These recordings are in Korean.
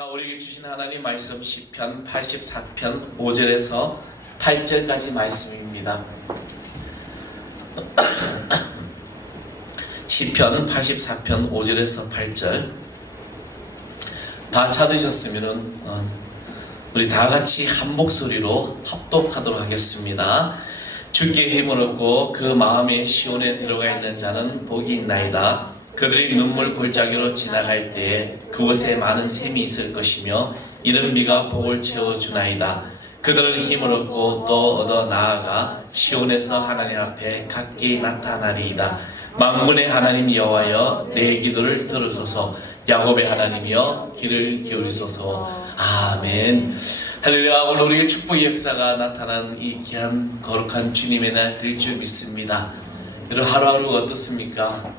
자, 우리에게 주신 하나님 말씀 시편 84편 5절에서 8절까지 말씀입니다. 시편 84편 5절에서 8절 다 찾으셨으면은 우리 다 같이 한 목소리로 합독하도록 하겠습니다. 주께 힘을 얻고 그 마음의 시온에 들어가 있는 자는 복이 있나이다. 그들이 눈물 골짜기로 지나갈 때에 그곳에 많은 샘이 있을 것이며 이른 비가 복을 채워주나이다. 그들은 힘을 얻고 또 얻어 나아가 시온에서 하나님 앞에 각기 나타나리이다. 만군의 하나님 여호와여 내 기도를 들으소서. 야곱의 하나님이여 귀를 기울이소서. 아멘. 할렐루야. 오늘 우리의 축복의 역사가 나타난 이 귀한 거룩한 주님의 날 될 줄 믿습니다. 여러분 하루하루 어떻습니까?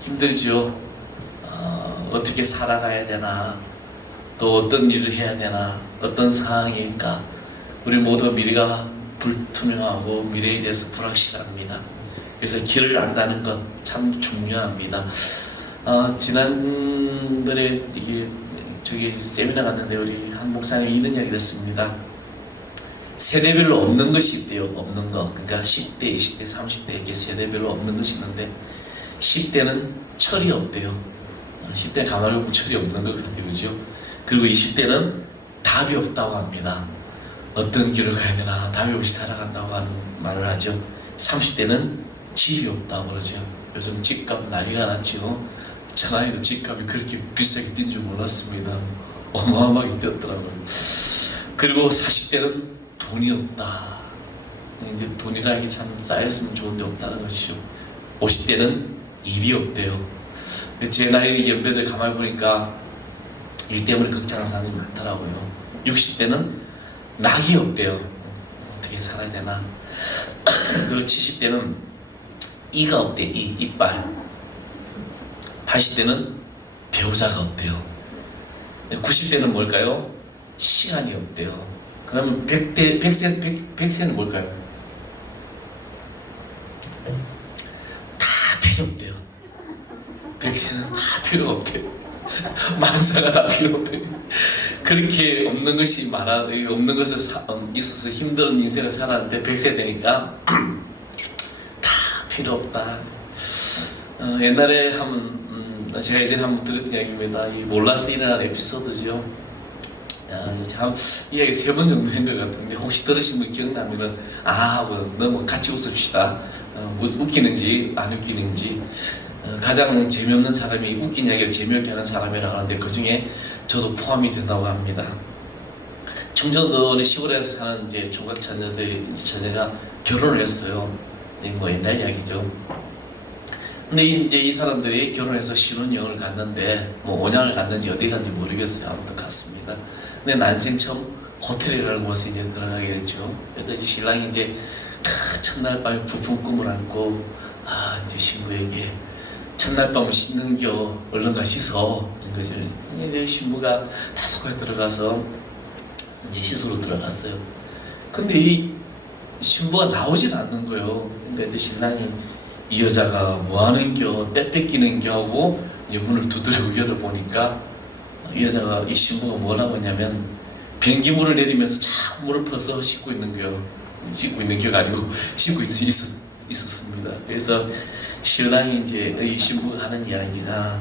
힘들죠. 어떻게 살아가야 되나, 또 어떤 일을 해야 되나, 어떤 상황일까. 우리 모두 미래가 불투명하고 미래에 대해서 불확실합니다. 그래서 길을 안다는 것 참 중요합니다. 지난번에 저기 세미나 갔는데 우리 한 목사님 이런 이야기 듣습니다. 세대별로 없는 것이 있대요. 없는 거. 그러니까 10대, 20대, 30대 이렇게 세대별로 없는 것이 있는데 10대는 철이 없대요. 10대 가만히 보면 철이 없는 것 같아요. 그죠? 그리고 20대는 답이 없다고 합니다. 어떤 길을 가야 되나 답이 없이 살아간다고 하는 말을 하죠. 30대는 집이 없다고 그러죠. 요즘 집값 난리가 났죠. 천안에도 집값이 그렇게 비싸게 뛴 줄 몰랐습니다. 어마어마하게 뛰었더라고요. 그리고 40대는 돈이 없다. 이제 돈이라는 게 참 쌓였으면 좋은데 없다는 것이죠. 50대는 일이 없대요. 제 나이 연배들 가만히 보니까 일 때문에 극장을 사는 게 많더라고요. 60대는 낙이 없대요. 어떻게 살아야 되나. 그리고 70대는 이가 없대. 이빨. 80대는 배우자가 없대요. 90대는 뭘까요? 시간이 없대요. 그럼 100세는 뭘까요? 다 필요 없대요. 100세는 다 필요 없대요. 만사가 다 필요 없대요. 그렇게 없는 것이 없는 것을 있어서 힘든 인생을 살았는데 100세 되니까 다 필요 없다. 옛날에 제가 예전에 한번 들었던 이야기입니다. 몰라서 일어난 에피소드죠. 참 이야기 3번 정도 한 것 같은데 혹시 들으신 분 기억나면은 하고 너무 같이 웃읍시다. 웃기는지 안 웃기는지. 가장 재미없는 사람이 웃긴 이야기를 재미없게 하는 사람이라고 하는데 그 중에 저도 포함이 된다고 합니다. 청정도의 시골에서 사는 이제 총각 자녀가 결혼을 했어요. 뭐 옛날 이야기죠. 근데 이제 이 사람들이 결혼해서 신혼여행을 갔는데 뭐 5년을 갔는지 어디 갔는지 모르겠어요. 아무튼 갔습니다. 근데 난생 처음 호텔이라는 곳에 이제 들어가게 됐죠. 그래서 이제 신랑이 이제 첫날 밤에 부푼 꿈을 안고 이제 신부에게 첫날 밤을 씻는겨 얼른 가 씻어 이런 거죠. 이제 신부가 다소가 들어가서 이제 씻으러 들어갔어요. 근데 이 신부가 나오질 않는 거예요. 그러니까 이제 신랑이 이 여자가 뭐 하는겨 때 뺏기는겨 하고 이제 문을 두드리고 열어보니까 이 신부가 뭐라고 했냐면 변기물을 내리면서 자꾸 물을 퍼서 씻고 있는 겨가 아니고 씻고 있었습니다. 그래서 신랑이 이제 이 신부가 하는 이야기가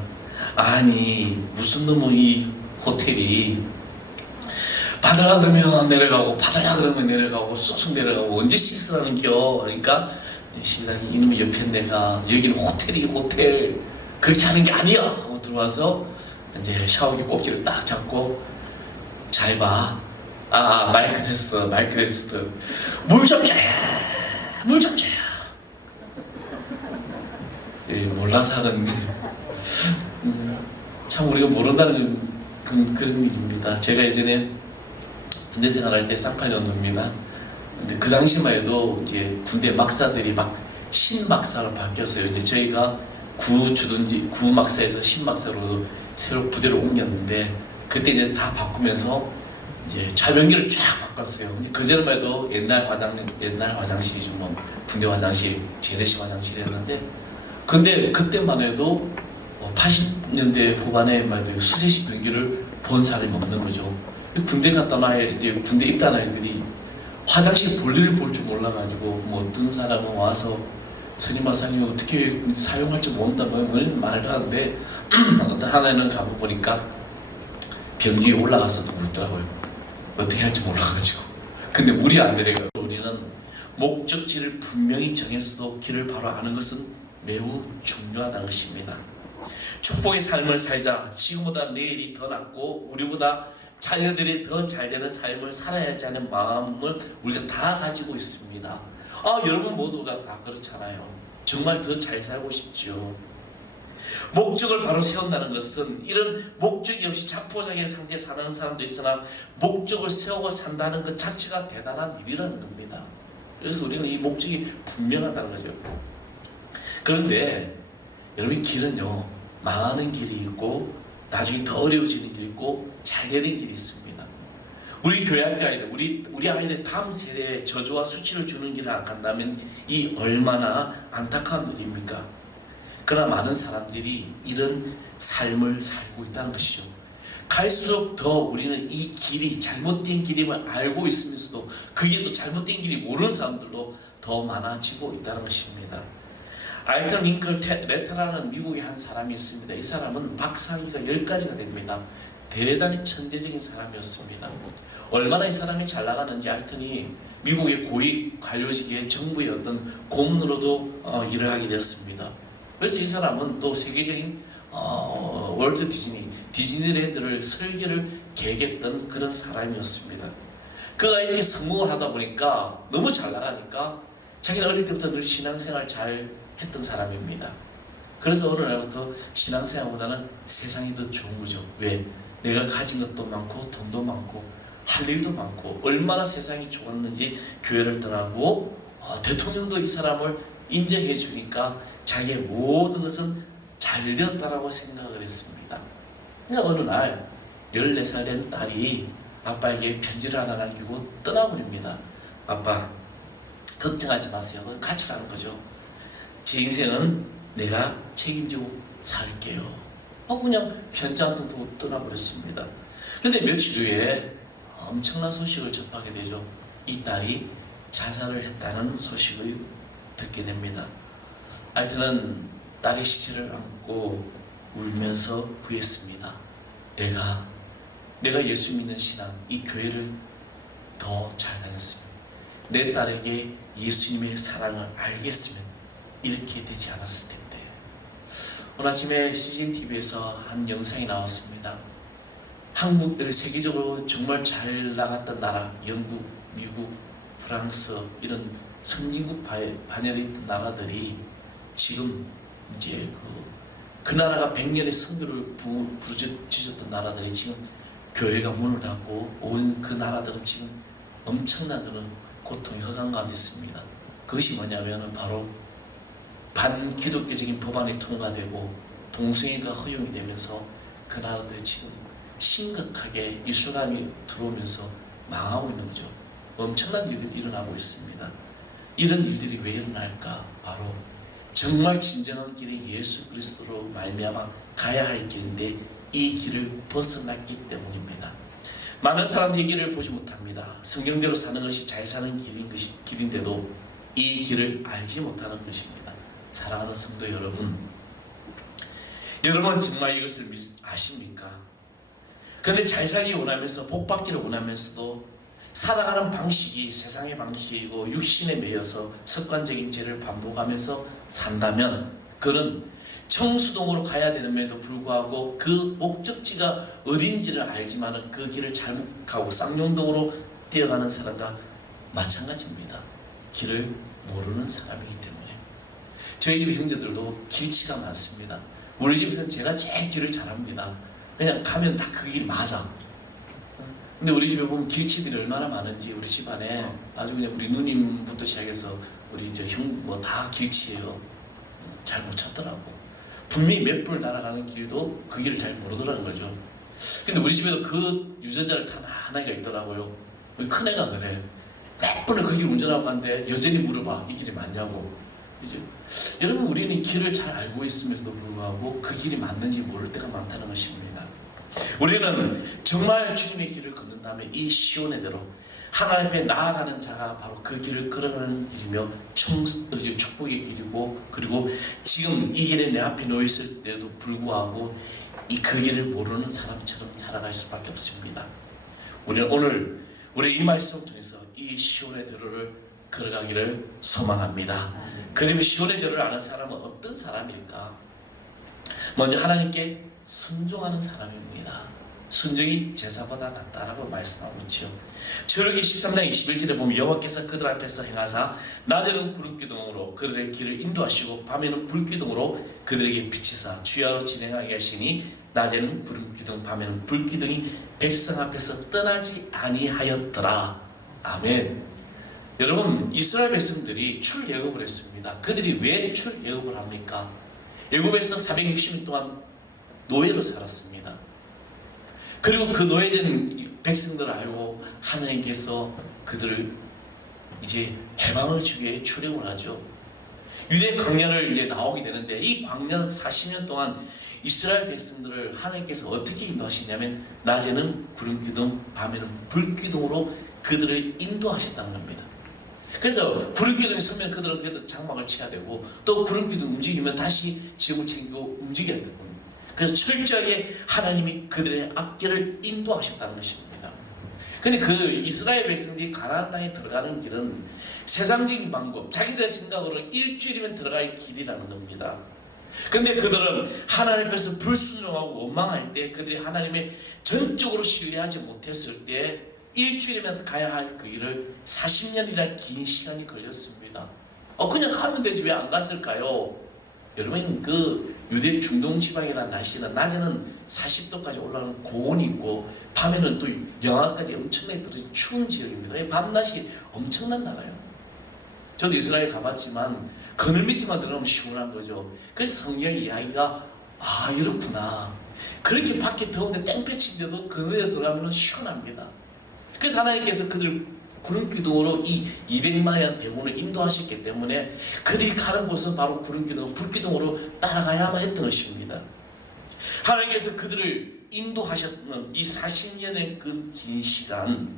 아니 무슨 놈의 이 호텔이 받으라 그러면 내려가고 받으라 그러면 내려가고 쑥쑥 내려가고 언제 씻으라는 겨. 그러니까 신랑이 이놈의 옆에 내가 여기는 호텔이 호텔 그렇게 하는 게 아니야 하고 들어와서 이제 샤워기 꼭지를 딱 잡고 잘 봐. 마이크 테스트 물 좀 줘야 몰라서 하는데 참 우리가 모른다는 그런 일입니다. 제가 예전에 군대 생활할 때 쌍팔년도입니다. 근데 그 당시만 해도 이제 군대 막사들이 막 신막사로 바뀌었어요. 이제 저희가 구 막사에서 신막사로 새로 부대로 옮겼는데 그때 이제 다 바꾸면서 이제 좌변기를 쫙 바꿨어요. 그 전만 해도 옛날 화장실이죠. 뭐 군대 화장실, 재래식 화장실이었는데 근데 그때만 해도 80년대 후반에만 해도 수세식 변기를 본 사람이 없는 거죠. 군대 갔다 온 아이들, 군대 입단 아이들이 화장실 볼일을 볼 줄 몰라가지고 뭐 어떤 사람은 와서 스님 마사님 어떻게 사용할 줄 모른다고 말을 하는데 어떤 하나는 가보니까 변기에 올라가서도 묻더라고요. 어떻게 할지 몰라가지고. 근데 물이 안 되래요. 우리는 목적지를 분명히 정해서도 길을 바로 아는 것은 매우 중요하다는 것입니다. 축복의 삶을 살자. 지금보다 내일이 더 낫고 우리보다 자녀들이 더 잘되는 삶을 살아야지 하는 마음을 우리가 다 가지고 있습니다. 여러분 모두가 다 그렇잖아요. 정말 더 잘 살고 싶죠. 목적을 바로 세운다는 것은 이런 목적이 없이 자포자기한 상태에 사는 사람도 있으나 목적을 세우고 산다는 것 자체가 대단한 일이라는 겁니다. 그래서 우리는 이 목적이 분명하다는 거죠. 그런데 여러분 길은요, 망하는 길이 있고 나중에 더 어려워지는 길이 있고 잘 되는 길이 있습니다. 우리 교회 학교 아이들, 우리 아이들 다음 세대에 저주와 수치를 주는 길을 안 간다면 이 얼마나 안타까운 일입니까? 그러나 많은 사람들이 이런 삶을 살고 있다는 것이죠. 갈수록 더 우리는 이 길이 잘못된 길임을 알고 있으면서도 그게 또 잘못된 길이 모르는 사람들도 더 많아지고 있다는 것입니다. 알턴 링클 레터라는 미국의 한 사람이 있습니다. 이 사람은 박사학위가 10가지가 됩니다. 대단히 천재적인 사람이었습니다. 얼마나 이 사람이 잘 나가는지 알턴이 미국의 고위 관료직의 정부의 어떤 고문으로도 일을 하게 되었습니다. 그래서 이 사람은 또 세계적인 월트 디즈니랜드를 설계를 계획했던 그런 사람이었습니다. 그가 이렇게 성공을 하다 보니까 너무 잘 나가니까 자기는 어릴 때부터 늘 신앙생활 잘 했던 사람입니다. 그래서 어느 날부터 신앙생활보다는 세상이 더 좋은 거죠. 왜? 내가 가진 것도 많고 돈도 많고 할 일도 많고 얼마나 세상이 좋았는지 교회를 떠나고 대통령도 이 사람을 인정해 주니까 자기의 모든 것은 잘 되었다라고 생각을 했습니다. 그러니까 어느 날 14살 된 딸이 아빠에게 편지를 하나 남기고 떠나버립니다. 아빠, 걱정하지 마세요. 그건 가출하는 거죠. 제 인생은 내가 책임지고 살게요. 그냥 편지 한 통 두고 떠나버렸습니다. 그런데 며칠 후에 엄청난 소식을 접하게 되죠. 이 딸이 자살을 했다는 소식을 듣게 됩니다. 알턴은 딸의 시체를 안고 울면서 구했습니다. 내가 예수 믿는 신앙, 이 교회를 더 잘 다녔으면, 내 딸에게 예수님의 사랑을 알겠으면 이렇게 되지 않았을 텐데. 오늘 아침에 CGN TV에서 한 영상이 나왔습니다. 한국, 세계적으로 정말 잘 나갔던 나라, 영국, 미국, 프랑스 이런 선진국 반열에 있던 나라들이 지금 이제 그 나라가 100년의 선교를 부르짖었던 나라들이 지금 교회가 문을 닫고 온 그 나라들은 지금 엄청난 그런 고통의 허강 가운데 있습니다. 그것이 뭐냐면 바로 반기독교적인 법안이 통과되고 동성애가 허용이 되면서 그 나라들이 지금 심각하게 이슬람이 들어오면서 망하고 있는 거죠. 엄청난 일들이 일어나고 있습니다. 이런 일들이 왜 일어날까? 바로 정말 진정한 길이 예수 그리스도로 말미암아 가야 할 길인데 이 길을 벗어났기 때문입니다. 많은 사람들이 이 길을 보지 못합니다. 성경대로 사는 것이 잘 사는 길인데도 이 길을 알지 못하는 것입니다. 사랑하는 성도 여러분, 여러분 정말 이것을 아십니까? 그런데 잘 살기 원하면서 복 받기를 원하면서도 살아가는 방식이 세상의 방식이고 육신에 매여서 습관적인 죄를 반복하면서 산다면 그는 청수동으로 가야 되는데도 불구하고 그 목적지가 어딘지를 알지만 그 길을 잘못 가고 쌍용동으로 뛰어가는 사람과 마찬가지입니다. 길을 모르는 사람이기 때문에. 저희 집 형제들도 길치가 많습니다. 우리 집에서는 제가 제일 길을 잘합니다. 그냥 가면 다 그 길 맞아. 근데 우리 집에 보면 길치들이 얼마나 많은지 우리 집안에 아주 그냥 우리 누님부터 시작해서 우리 이제 형 뭐 다 길치예요. 잘 못 찾더라고. 분명히 몇 분을 날아가는 길도 그 길을 잘 모르더라는 거죠. 근데 우리 집에도 그 유전자를 탄 하나가 있더라고요. 우리 큰애가 그래. 몇 번을 그 길 운전하고 가는데 여전히 물어봐. 이 길이 맞냐고. 이제 여러분 우리는 길을 잘 알고 있음에도 불구하고 그 길이 맞는지 모를 때가 많다는 것입니다. 우리는 정말 주님의 길을 걷는 다음에 이 시온의 대로 하나님 앞에 나아가는 자가 바로 그 길을 걸어가는 길이며 축복의 길이고, 그리고 지금 이 길에 내 앞에 놓여 있을 때도 불구하고 그 길을 모르는 사람처럼 살아갈 수밖에 없습니다. 우리는 오늘 우리 이 말씀 통해서 이 시온의 대로를 걸어가기를 소망합니다. 그러면 시온의 대로를 아는 사람은 어떤 사람일까? 먼저 하나님께 순종하는 사람입니다. 순종이 제사보다 낫다라고 말씀하고 있죠. 출애굽기 13장 21절에 보면 여호와께서 그들 앞에서 행하사 낮에는 구름기둥으로 그들의 길을 인도하시고 밤에는 불기둥으로 그들에게 비치사 주야로 진행하게 하시니 낮에는 구름기둥 밤에는 불기둥이 백성 앞에서 떠나지 아니하였더라. 아멘. 여러분, 이스라엘 백성들이 출애굽을 했습니다. 그들이 왜 출애굽을 합니까? 애굽에서 460년 동안 노예로 살았습니다. 그리고 그 노예된 백성들을 알고 하나님께서 그들을 이제 해방을 주기 위해 출애굽을 하죠. 유대 광야를 이제 나오게 되는데, 이 광야 40년 동안 이스라엘 백성들을 하나님께서 어떻게 인도하시냐면 낮에는 구름기둥, 밤에는 불기둥으로 그들을 인도하셨다는 겁니다. 그래서 구름기둥이 서면 그들은 그래도 장막을 쳐야 되고, 또 구름기둥 움직이면 다시 지붕을 챙기고 움직여야 되고, 그래서 철저하게 하나님이 그들의 앞길을 인도하셨다는 것입니다. 근데 그 이스라엘 백성들이 가나안 땅에 들어가는 길은 세상적인 방법, 자기들의 생각으로는 일주일이면 들어갈 길이라는 겁니다. 근데 그들은 하나님 앞에서 불순종하고 원망할 때, 그들이 하나님의 전적으로 신뢰하지 못했을 때 일주일이면 가야 할 그 길을 40년이나 긴 시간이 걸렸습니다. 그냥 가면 되지 왜 안 갔을까요? 여러분, 그 유대 중동 지방이라는 날씨는 낮에는 40도까지 올라가는 고온이 있고 밤에는 또 영하까지 엄청나게 떨어진 추운 지역입니다. 밤낮이 엄청난 나라예요. 저도 이스라엘 가봤지만 그늘 밑에만 들어가면 시원한 거죠. 그래서 성경 이야기가 이렇구나. 그렇게 밖에 더운데 땡볕인데도 그늘에 들어가면 시원합니다. 그래서 하나님께서 그들 구름기둥으로 이 200만이라는 대군을 인도하셨기 때문에 그들이 가는 곳은 바로 구름기둥, 불기둥으로 따라가야만 했던 것입니다. 하나님께서 그들을 인도하셨던 이 40년의 그 긴 시간,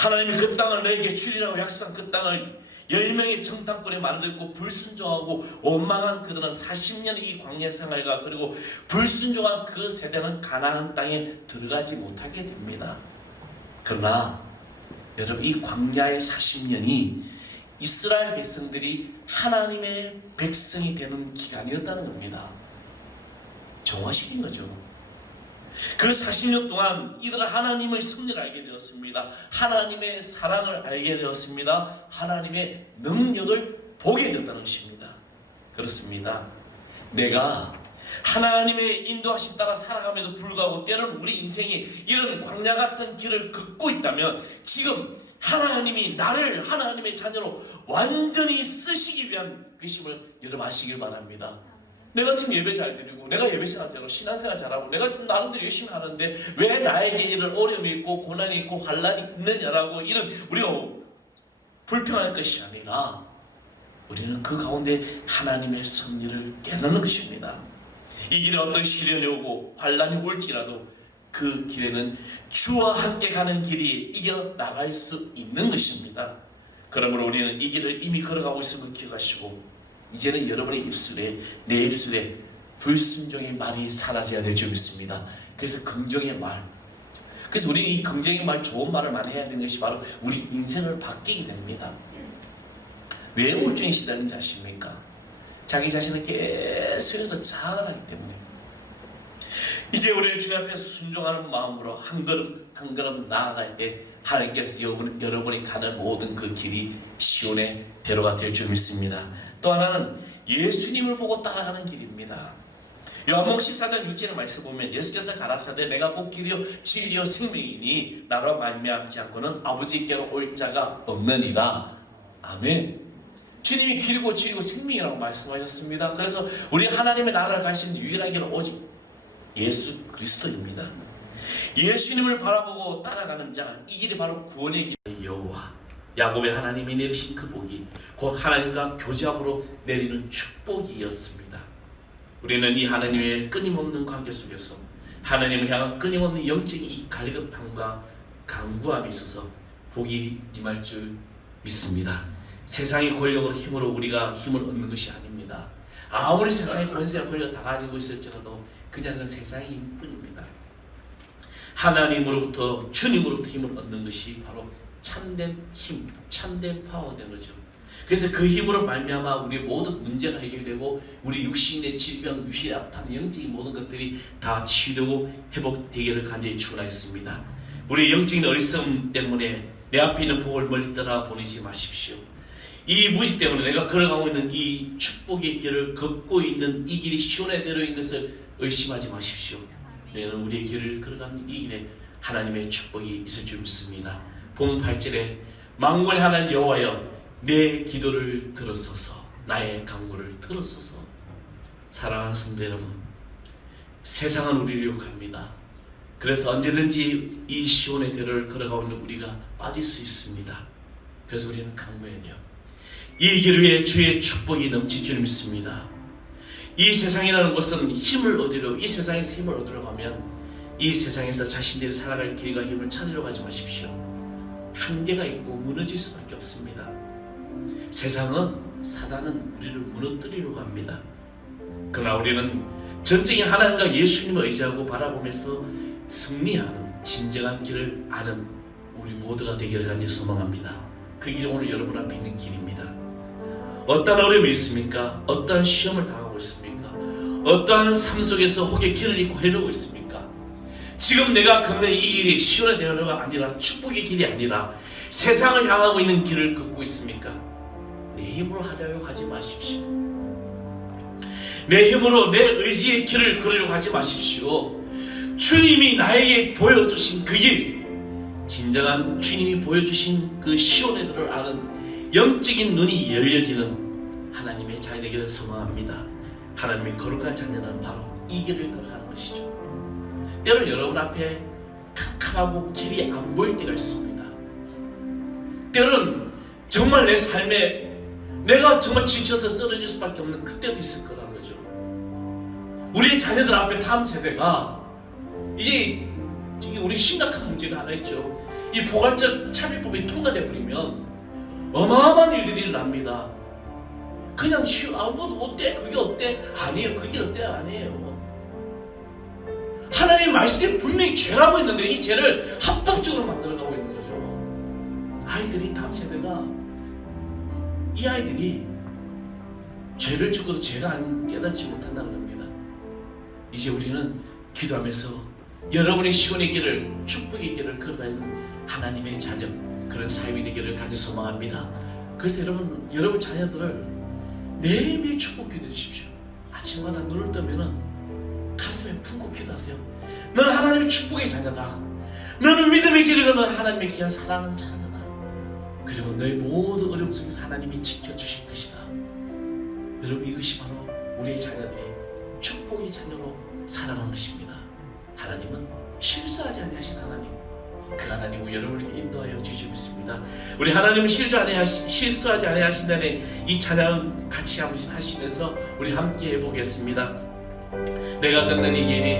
하나님이 그 땅을 너에게 주리라고 약속한 그 땅을 10명의 정탐꾼에 만들고 불순종하고 원망한 그들은 40년의 이 광야 생활과 그리고 불순종한 그 세대는 가나안 땅에 들어가지 못하게 됩니다. 그러나 여러분, 이 광야의 40년이 이스라엘 백성들이 하나님의 백성이 되는 기간이었다는 겁니다. 정화시킨 거죠. 그 40년 동안 이들은 하나님의 섭리를 알게 되었습니다. 하나님의 사랑을 알게 되었습니다. 하나님의 능력을 보게 되었다는 것입니다. 그렇습니다. 내가 하나님의 인도하심 따라 살아감에도 불구하고 때로는 우리 인생이 이런 광야 같은 길을 걷고 있다면 지금 하나님이 나를 하나님의 자녀로 완전히 쓰시기 위한 것임을 여러분 아시길 바랍니다. 내가 지금 예배 잘 드리고 내가 예배 생활 잘하고 신앙생활 잘하고 내가 나름대로 열심히 하는데 왜 나에게 이런 어려움이 있고 고난이 있고 환난이 있느냐라고 이런 우리가 불평할 것이 아니라 우리는 그 가운데 하나님의 섭리를 깨닫는 것입니다. 이 길에 어떤 시련이 오고 환난이 올지라도 그 길에는 주와 함께 가는 길이 이겨 나갈 수 있는 것입니다. 그러므로 우리는 이 길을 이미 걸어가고 있음을 기억하시고 이제는 여러분의 입술에 내 입술에 불순종의 말이 사라져야 될 줄 믿습니다. 그래서 긍정의 말, 그래서 우리는 이 긍정의 말, 좋은 말을 많이 해야 되는 것이 바로 우리 인생을 바뀌게 됩니다. 왜 우울증에 시달리는지 아십니까? 자기 자신을 계속해서 자아하기 때문에. 이제 우리는 주님 앞에서 순종하는 마음으로 한 걸음 한 걸음 나아갈 때 하나님께서 여러분이 가는 모든 그 길이 시온의 대로가 될 줄 믿습니다. 또 하나는 예수님을 보고 따라가는 길입니다. 요한복음 14장 6절의 말씀 보면 예수께서 가라사대 내가 곧 길이요 진리요 생명이니 나로 말미암지 않고는 아버지께로 올 자가 없느니라. 아멘. 주님이 길고 진리고 생명이라고 말씀하셨습니다. 그래서 우리 하나님의 나라를 갈 수 있는 유일한 길은 오직 예수 그리스도입니다. 예수님을 바라보고 따라가는 자, 이 길이 바로 구원의 길. 여호와 야곱의 하나님이 내리신 그 복이 곧 하나님과 교제함으로 내리는 축복이었습니다. 우리는 이 하나님의 끊임없는 관계 속에서 하나님을 향한 끊임없는 영적인 이 갈급함과 강구함이 있어서 복이 임할 줄 믿습니다. 세상의 권력으로 힘으로 우리가 힘을 얻는 것이 아닙니다. 아무리 세상의 권세와 권력 다 가지고 있을지라도 그냥 그 세상의 힘뿐입니다. 하나님으로부터 주님으로부터 힘을 얻는 것이 바로 참된 힘, 참된 파워된 거죠. 그래서 그 힘으로 말미암아 우리 모든 문제가 해결되고 우리 육신의 질병, 육신의 아픈 영적인 모든 것들이 다 치유되고 회복되기를 간절히 축원하겠습니다. 우리 영적인 어리석음 때문에 내 앞에 있는 복을 멀리 떠나 보내지 마십시오. 이 무지 때문에 내가 걸어가고 있는 이 축복의 길을 걷고 있는 이 길이 시온의 대로인 것을 의심하지 마십시오. 우리는 우리의 길을 걸어가는 이 길에 하나님의 축복이 있을 줄 믿습니다. 본문 8절에 만군의 하나님 여호와여 내 기도를 들어서서 나의 간구를 들어서서. 사랑하는 성도 여러분, 세상은 우리를 유혹합니다. 그래서 언제든지 이 시온의 대로를 걸어가고 있는 우리가 빠질 수 있습니다. 그래서 우리는 간구해야 돼요. 이 길 위에 주의 축복이 넘칠 줄 믿습니다. 이 세상이라는 것은 힘을 얻으려, 이 세상에서 힘을 얻으러 가면 이 세상에서 자신들이 살아갈 길과 힘을 찾으러 가지 마십시오. 한계가 있고 무너질 수밖에 없습니다. 세상은, 사단은 우리를 무너뜨리려고 합니다. 그러나 우리는 전적인 하나님과 예수님을 의지하고 바라보면서 승리하는 진정한 길을 아는 우리 모두가 되기를 간절히 소망합니다. 그 길이 오늘 여러분 앞에 있는 길입니다. 어떠한 어려움이 있습니까? 어떠한 시험을 당하고 있습니까? 어떠한 삶 속에서 혹의 길을 잃고 헤매고 있습니까? 지금 내가 걷는 이 길이 시온의 대로가 아니라 축복의 길이 아니라 세상을 향하고 있는 길을 걷고 있습니까? 내 힘으로 하려고 하지 마십시오. 내 힘으로 내 의지의 길을 걸으려고 하지 마십시오. 주님이 나에게 보여주신 그 길, 진정한 주님이 보여주신 그 시온의 대로를 아는 영적인 눈이 열려지는 하나님의 자녀 되기를 소망합니다. 하나님의 거룩한 자녀는 바로 이 길을 걸어가는 것이죠. 때로는 여러분 앞에 캄캄하고 길이 안 보일 때가 있습니다. 때로는 정말 내 삶에 내가 정말 지쳐서 쓰러질 수밖에 없는 그때도 있을 거라는 거죠. 우리 자녀들 앞에 다음 세대가 이제 우리 심각한 문제가 하나 있죠. 이 포괄적 차별법이 통과돼 버리면 어마어마한 일들이 일어납니다. 그냥 뭐 어때? 그게 어때? 아니에요. 그게 어때? 아니에요. 하나님의 말씀이 분명히 죄라고 했는데 이 죄를 합법적으로 만들어가고 있는 거죠. 아이들이 다음 세대가 이 아이들이 죄를 짓고도 죄가 안 깨닫지 못한다는 겁니다. 이제 우리는 기도하면서 여러분의 시온의 길을, 축복의 길을 걸어가는 하나님의 자녀, 그런 삶이 되기를 간절히 소망합니다. 그래서 여러분 자녀들을 매일매일 축복 기도해 주십시오. 아침마다 눈을 뜨면은 가슴에 품고 기도하세요. 너는 하나님의 축복의 자녀다. 너는 믿음의 길을 걷는 하나님의 귀한 사랑하는 자녀다. 그리고 너의 모든 어려움 속에서 하나님이 지켜주실 것이다. 여러분, 이것이 바로 우리의 자녀들이 축복의 자녀로 살아가는 것입니다. 하나님은 실수하지 아니하신 하나님, 그 하나님은 여러분에게 인도하여 주실 줄 믿습니다. 우리 하나님은 실수하지 아니하신다는 이 찬양 같이 한번 하시면서 우리 함께 해보겠습니다. 내가 걷는 이 길이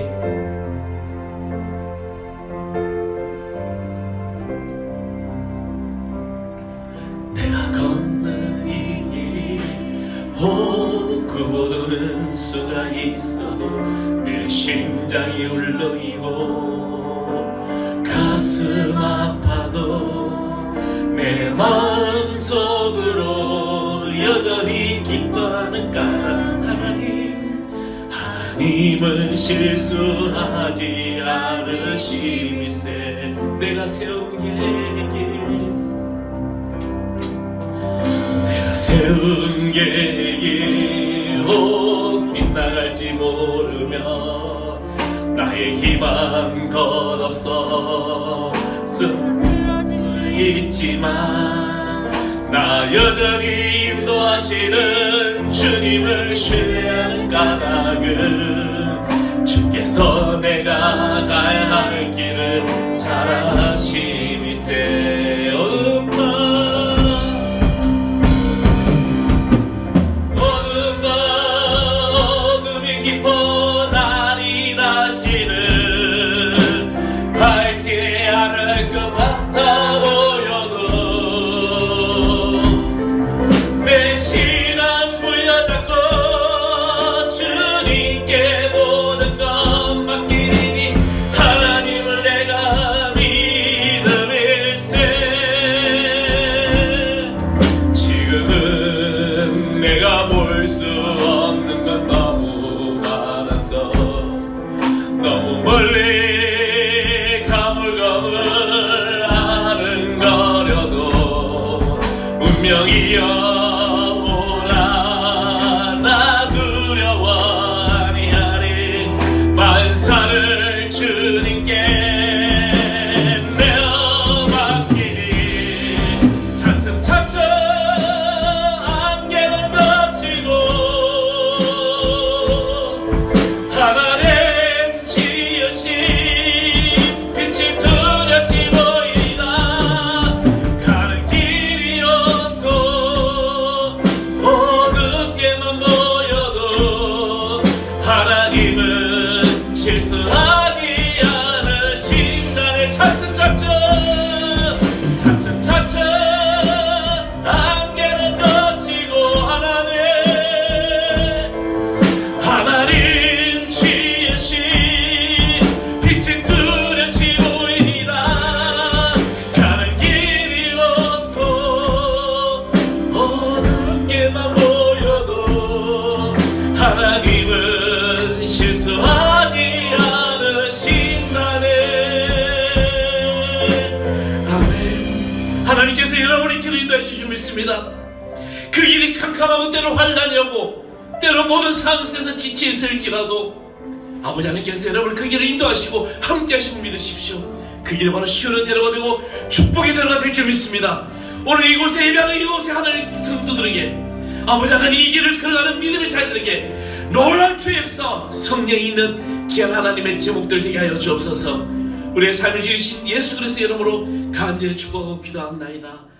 내가 걷는 이 길이 호구보도는 수가 있어도 내 심장이 울렁이고 가슴 아파도 내 마음속으로 여전히 기뻐하는가. 하나님은 실수하지 않으시미세. 내가 세운 계획이 혹 빗나갈지 모르며 나의 희망 덧없어 있지만 나 여전히 인도하시는 주님을 신뢰하는 까닭은 주께서 내가 가야 할 길을 잘 아시미세. 어둠이 깊어 날이 다시는 뛰어오라 나 두려워 아니하리 만사를 주님께 내어 맡기니 차츰차츰 안개를 덮치고 하늘에 지으신 빛이 뚜렷이 보이리라 가는 길이 온통 어둡게만 보여도 하나님은 실수하지 않으신다네 차츰차츰 안개는 덮치고 하나님 지으신 빛이 뚜렷이 보이리라 가는 길이 온통 어둡게만 보여도 하나님은 실수하지 않으신다네. 아멘. 하나님께서 여러분의 길을 인도해 주실 믿습니다. 그 길이 캄캄하고 때로 환난이 오고 때로 모든 상황 속에서 지쳐 있을지라도 아버지 하나님께서 여러분을 그 길을 인도하시고 함께 하시고 믿으십시오. 그 길이 바로 시온의 대로가 되고 축복의 대로가 될 줄 믿습니다. 오늘 이곳에 예배하는 이곳에 하나님 성도들에게 아버지 하나님 이 길을 걸어가는 믿음의 자들에게 놀라운 주의 역사 성령이 있는 귀한 하나님의 제목들 되게 하여 주옵소서. 우리의 삶을 지으신 예수 그리스도의 이름으로 간절히 축복하고 기도합나이다.